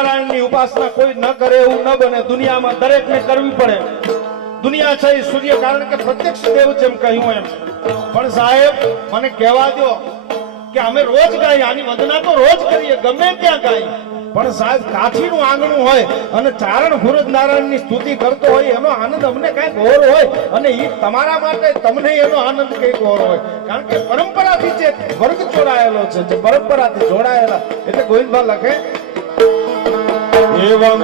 નારાયણની ઉપાસના કોઈ ન કરે એવું ન બને. દુનિયામાં દરેકને કરવી પડે. દુનિયા છે એ સૂર્ય, કારણ કે પ્રત્યક્ષ દેવ જેમ કહ્યું એમ. પણ સાહેબ મને કહેવા દો કે અમે રોજ ગાઈએ, આની વંદના તો રોજ કરીએ, ગમે ત્યાં ગાઈએ, પણ સાહેબ કાઠીનું આંગણું હોય અને ચારણ સૂરજ નારાયણની સ્તુતિ કરતો હોય એનો આનંદ અમને કઈક ઓર હોય, અને એ તમારા માટે તમને એનો આનંદ કઈક ઓર હોય. કારણ કે પરંપરાથી જે વર્ગ જોડાયેલો છે, જે પરંપરાથી જોડાયેલા, એટલે ગોવિંદભાઈ લખે એવં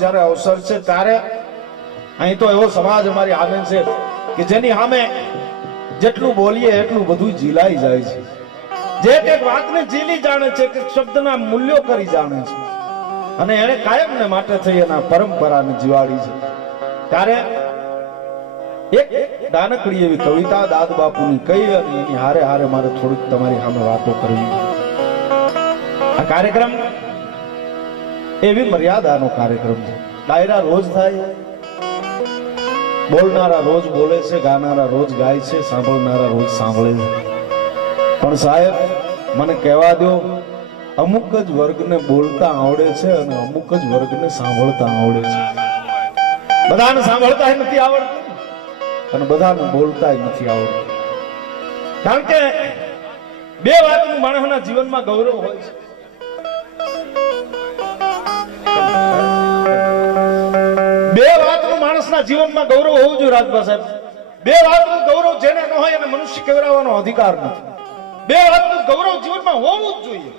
જ્યારે અવસર છે ત્યારે અહીં તો એવો સમાજ અમારી આવે છે કે જેની સામે જેટલું બોલીએ એટલું બધું ઝીલાઈ જાય છે. જે એક વાતને ઝીલી જાણે છે, કે શબ્દના મૂલ્યો કરી જાણે છે, અને એને કાયમને માટે થઈ એના પરંપરાને જીવાડી છે. ત્યારે એક નાનકડી એવી કવિતા દાદ બાપુની કહી, અને એની હારે હારે મારે થોડીક તમારી સામે વાતો કરવી. આ કાર્યક્રમ એવી મર્યાદાનો કાર્યક્રમ છે. ડાયરા રોજ થાય, બોલનારા રોજ બોલે છે, ગાનારા રોજ ગાય છે, સાંભળનારા રોજ સાંભળે છે. પણ સાહેબ મને કહેવા દો, અમુક જ વર્ગને બોલતા આવડે છે અને અમુક જ વર્ગને સાંભળતા આવડે છે. બધાને સાંભળતા નથી આવડતું અને બધાને બોલતા નથી આવડતું. કારણ કે બે વાતનું માણસના જીવનમાં ગૌરવ હોય છે. બે વાતનું માણસના જીવનમાં ગૌરવ હોવું જોઈએ રાજભા સાહેબ. બે વાતનું ગૌરવ જેને ન હોય એને મનુષ્ય કહેવાનો અધિકાર નથી. બે વાતનું ગૌરવ જીવનમાં હોવું જ જોઈએ.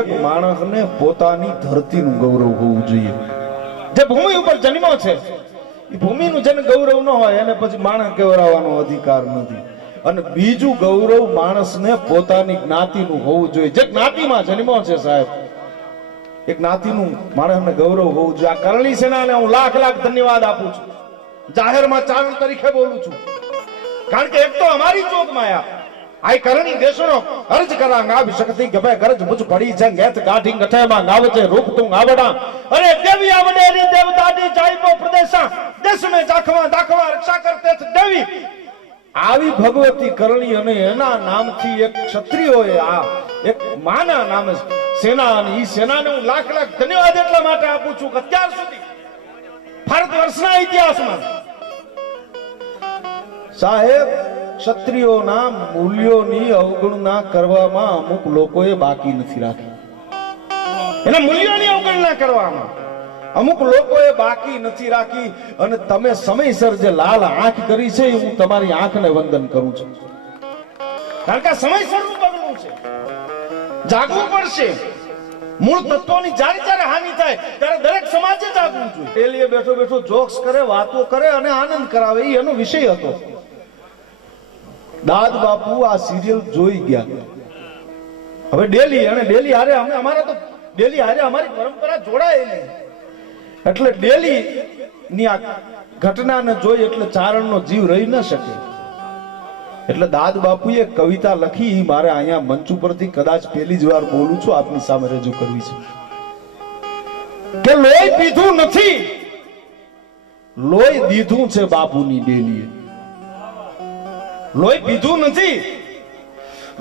એક માણસને પોતાની ધરતીનું ગૌરવ હોવું જોઈએ. જે ભૂમિ ઉપર જન્મ્યો છે એ ભૂમિનું જેને ગૌરવ ન હોય એને પછી માણસ કહેવાનો અધિકાર નથી. અને બીજું ગૌરવ માણસને પોતાની જ્ઞાતિનું હોવું જોઈએ. જે જ્ઞાતિમાં જન્મ્યો છે સાહેબ, એક નાતીનું માણસને ગૌરવ હોવું જોઈએ. આ કરણી સેનાને હું લાખ લાખ ધન્યવાદ આપું છું. જાહેરમાં ચારણ તરીકે બોલું છું. કારણ કે એક તો અમારી ચોકમાં આ કરણી દેશનો અરજ કરા ગાવ શક્તિ ગભે ગરજ મુજ પડી છે ગેત ગાઠી ગઠેમાં ગાવ છે રૂપ તું આવડા અરે દેવી આવડેલી દેવતાની ચાઈપો પ્રદેશા દેશ મે જાખવા દાખવા રક્ષા કરતે છે દેવી. આવી ભગવતી કરણી અને એના નામથી એક ક્ષત્રિયોએ આ એક માના નામે સેના, અને ઈ સેનાને હું લાખ લાખ ધન્યવાદ એટલા માટે આપું છું કે અત્યાર સુધી ભારત વર્ષના ઇતિહાસમાં સાહેબ ક્ષત્રિયોના મૂલ્યોની અવગણના કરવામાં અમુક લોકોએ બાકી નથી રાખી. એના મૂલ્યોની અવગણના કરવામાં અમુક લોકોએ બાકી નથી રાખી. અને તમે સમયસર જે લાલ આંખ કરી છે એ હું તમારી આંખને વંદન કરું છું. કારણ કે સમયસરનું પગલું છે, જાગવું પડશે. મૂળ તત્વોની જ્યારે હાનિ થાય ત્યારે દરેક સમાજે જાગવું જોઈએ. ડેલીએ બેઠો બેઠો જોક્સ કરે, વાતો કરે અને આનંદ કરાવે, એ એનો વિષય હતો. દાદ બાપુ આ સિરિયલ જોઈ ગયા. હવે ડેલી અને ડેલી હારે અમે અમારા તો ડેલી હારે અમારી પરંપરા જોડાયેલી, એટલે ડેલી ની આ ઘટનાને જોઈ એટલે ચારણનો જીવ રહી ન શકે. એટલે દાદ બાપુએ કવિતા લખી, મારે અહીંયા મંચ ઉપરથી કદાચ પહેલી જ વાર બોલું છું, આપની સામે રજૂ કરવી છે કે લોહી પીધું નથી, લોહી દીધું છે બાપુની ડેલીએ. લોહી પીધું નથી,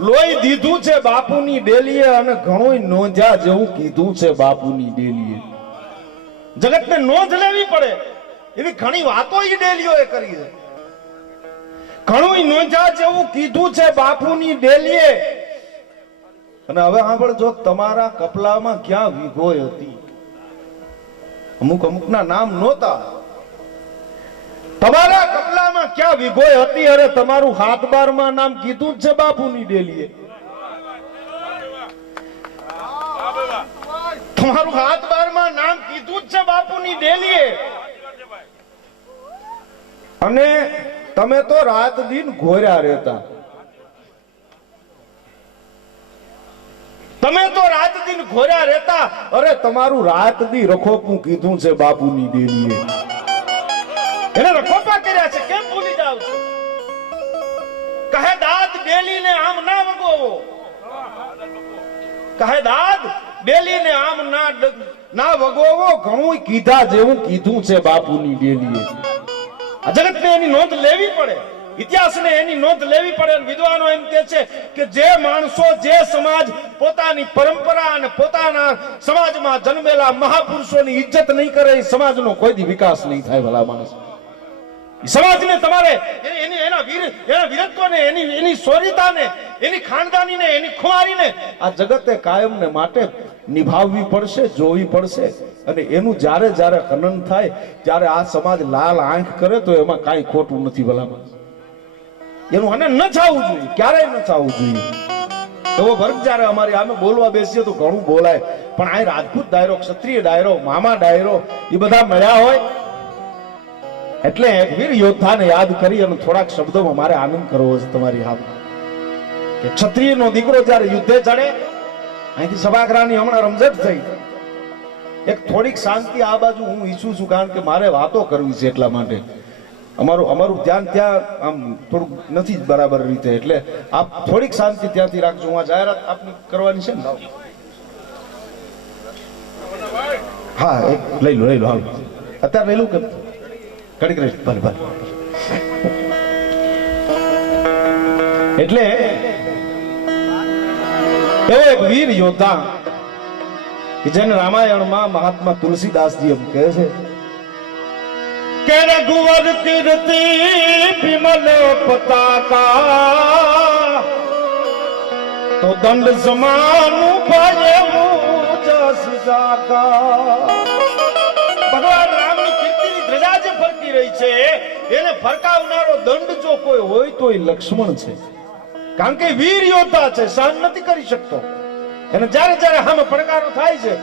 લોહી દીધું છે બાપુની ડેલીએ, અને ઘણું નોંધ્યા જેવું કીધું છે બાપુની ડેલીએ. જગતને નોંધ લેવી પડે એવી ઘણી વાતો ઈ ડેલીઓએ કરી છે. ઘણું નોંધા જેવું કીધું છે બાપુની ડેલીએ. અને હવે સાંભળજો, તમારા કપલામાં ક્યાં વિગોય હતી. અમુકના નામ નહોતા. તમારા કપલામાં ક્યાં વિગોય હતી. અરે તમારું હાથ બારમાં નામ કીધું જ છે બાપુની ડેલીએ. તમારું હાથ બારમાં નામ કીધું જ છે બાપુની ડેલીએ. અને તમે તો રાત દિન ઘોર્યા રહેતા. તમે તો રાત દિન ઘોર્યા રહેતા. અરે તમારું રાત દી રખોપું કીધું છે બાપુની ડેલીએ. એને રખોપા કર્યા છે, કેમ ભૂલી જાવ છો? કહે દાદ ડેલીને આમ ના વગોવો. કહે દાદ ડેલીને આમ ના વગોવો. ઘણું કીધા જેવું કીધું છે બાપુની ડેલીએ. આ જગતને એની નોંધ લેવી પડે. ઇતિહાસને એની નોંધ લેવી પડે. વિદ્વાનો એમ કહે છે કે જે માણસો, જે સમાજ પોતાની પરંપરા અને પોતાના સમાજમાં જન્મેલા મહાપુરુષોની ઇજ્જત નહીં કરે, એ સમાજનો કોઈ દી વિકાસ નહીં થાય. ભલા માણસ, સમાજને તમારે એના વીરત્વને, એની શૌર્યતાને, એની ખાનદાનીને, એની ખુમારીને આ જગતે કાયમને માટે નિભાવવી પડશે, જોવી પડશે. અને એનું જ્યારે જ્યારે હનન થાય ત્યારે આ સમાજ લાલ આંખ કરે તો એમાં કાંઈ ખોટું નથી. ભલામાં એનું હનન ન થવું જોઈએ, ક્યારેય ન થવું જોઈએ. એવો વર્ગ જ્યારે અમારી આમે બોલવા બેસીએ તો ઘણું બોલાય, પણ આ રાજપૂત ડાયરો, ક્ષત્રિય ડાયરો, મામા ડાયરો એ બધા મળ્યા હોય એટલે એક વીર યોદ્ધાને યાદ કરી અને થોડાક શબ્દોમાં મારે આનંદ કરવો છે તમારી સામે. કે ક્ષત્રિયનો દીકરો જ્યારે યુદ્ધે ચડે, અહીંથી સભાગૃહની હમણાં રમઝટ થઈ, એક થોડીક શાંતિ આ બાજુ હું ઈચ્છું છું, કારણ કે મારે વાતો કરવી છે. એટલા માટે અમારું ધ્યાન ત્યાં આમ થોડુંક નથી બરાબર રીતે, એટલે આપ થોડીક શાંતિ ત્યાંથી રાખજો. હું આ જાહેરાત આપની કરવાની છે ને. હા, એક લઈ લો હાલ. અત્યારે લઈ લઉં કે કડીક રહી? ભલે ભલે. એટલે એવો એક વીર યોદ્ધા કે જેને રામાયણમાં મહાત્મા તુલસીદાસજી એમ કહે છે કે રઘુવર કીર્તિ વિમલ પતાકા તો દંડ સમાન ભયવું જસ જાકા. ભગવાન રામની કીર્તિની ધજા જે ફરકી રહી છે એને ફરકાવનારો દંડ જો કોઈ હોય તો એ લક્ષ્મણ છે. કારણ કે વીર યોદ્ધા છે, સહન નથી કરી શકતો. એને જ્યારે જ્યારે સામે પડકારો થાય છે,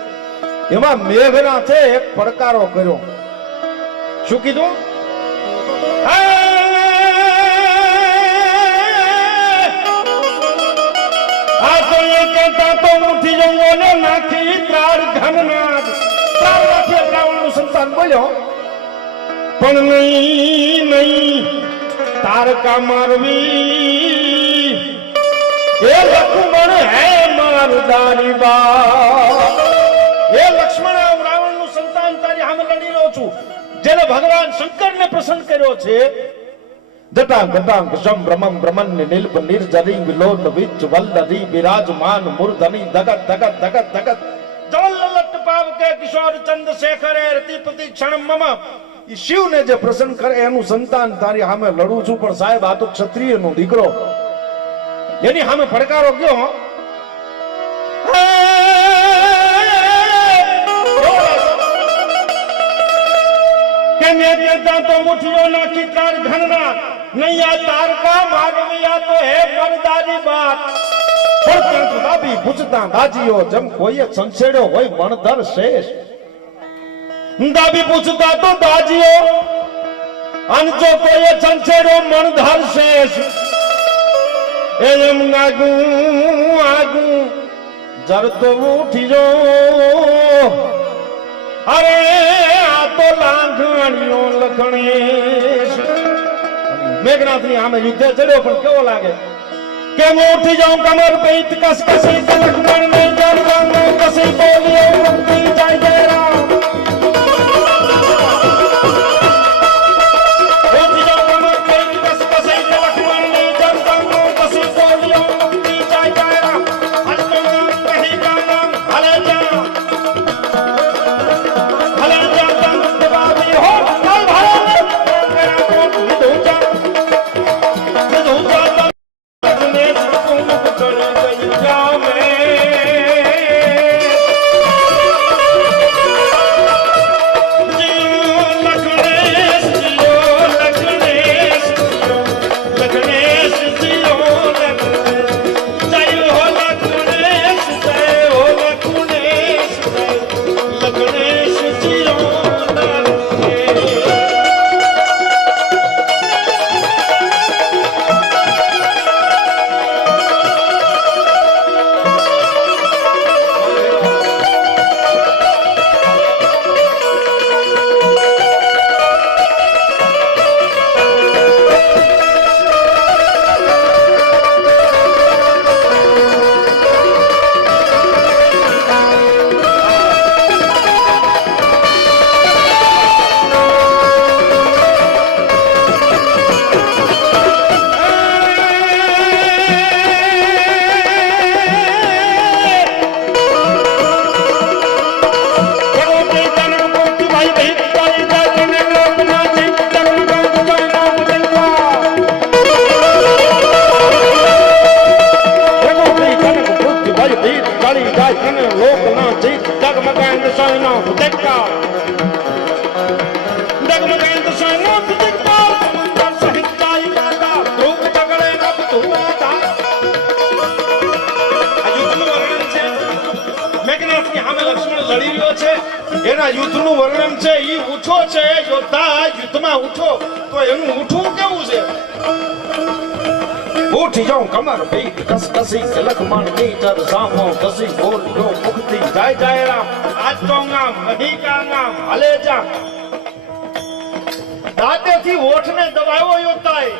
એમાં મેઘનાથે એક પડકારો કર્યો. શું કીધું? આ તો એ કહેતા તો ઉઠી જવો ને નાખી ત્રાળ ઘનનાદ. ત્રાળ નાખી રાવણનું સંતાન બોલ્યો, પણ નહીં તારકા મારવી એ લક્ષ્મણ હે મારદારી બા. એ લક્ષ્મણ, હું રાવણનું સંતાન તારી સામે લડી રહ્યો છું. જેને ભગવાન શંકરને પ્રસન્ન કર્યો છે. જટા ગટાંગ શમ બ્રહ્મમ બ્રહ્મન્ય નીલપ નિર્જરી વિલોલ વિચ વલ્લરી બિરાજમાન મૂર્ધની ધગત ધગત ધગત ધગત જવલ્લટ પાવકે કિશોર ચંદ્રશેખરે રતિપતિ ક્ષણમ મમ. એ શિવને જે પ્રસન્ન કરે એનું સંતાન તારી સામે લડું છું. પણ સાહેબ, આ તો ક્ષત્રિયનો દીકરો, એની સામે પડકારો ગયો. કે મેં કહેતા તો મુઠીઓ નાખી તાર ઘરના નૈયા તારકા મારવિયા તો હે મરદારી બાત. પણ દાબી પૂછતા દાજીઓ જેમ કોઈએ સંછેડ્યો હોય મણધર શેષ. દાબી પૂછતા તો દાજીઓ અને જો કોઈએ સંછેડ્યો મણધર શેષ. એમ આગું જરતો ઉઠી જો. અરે આ તો લાંઘણીઓ લખણેશ. મેઘનાથની આમે યુદ્ધે ચડ્યો, પણ કેવો લાગે કે હું ઉઠી જાઉં કમર પૈત કસ કસી લક્ષ્મણ ને જરગાંગો કસી બોલ્યો મુક્તિ જાય જય રામ. ઉઠી જાઉં કમર પૈત કસ કસી લક્ષ્મણ ને જરગાંગો કસી બોલ્યો મુક્તિ જાય જય રામ. હસ્તનામ કહી ગાનામ હલે જા હલે જા સામે લક્ષ્મણ લડી રહ્યો છે એના યુદ્ધનું વર્ણન છે ઈ ઉઠો છે યોદ્ધા યુદ્ધમાં ઉઠો તો એનું ઉઠવું કેવું છે ઉઠી જાઉં કમર પીઠ કસ કસી લખમણ મીટર સામો કસી બોલ્યો મુક્તિ જાય જાય રામ આજ તો નામ નહીં કા નામ હલે જા દાંતેથી ઓઠને દબાવ્યો યોદ્ધાએ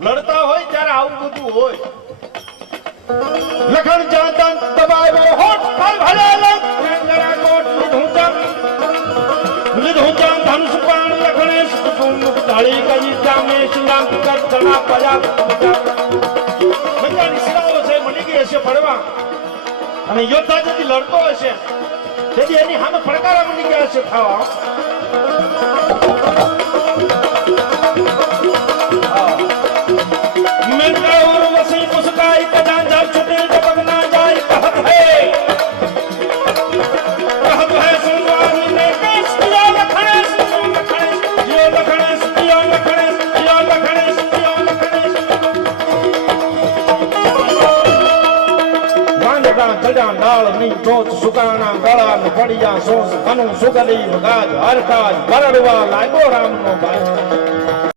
લડતા હોય ત્યારે આવું બધું હોય લખણ જાતન દબાવ્યો હોઠ પર ભલેલા જરા કોટ લીધું જાન ધનુષ પાણ લખણે સુકુમ ધાળી ગઈ જામે સુલાંક કર ચણા પજા મજાની સિરાઓ છે મળી ગઈ હશે પડવા અને યોદ્ધા જેથી લડતો હશે તેથી એની સામે પડકારા મળી ગયા હશે ખાવા डाल नहीं टोच सुकाना गला न पड़िया सोस कनु सुगली गाज हरकाज बरड़वा लागो राम नो भाई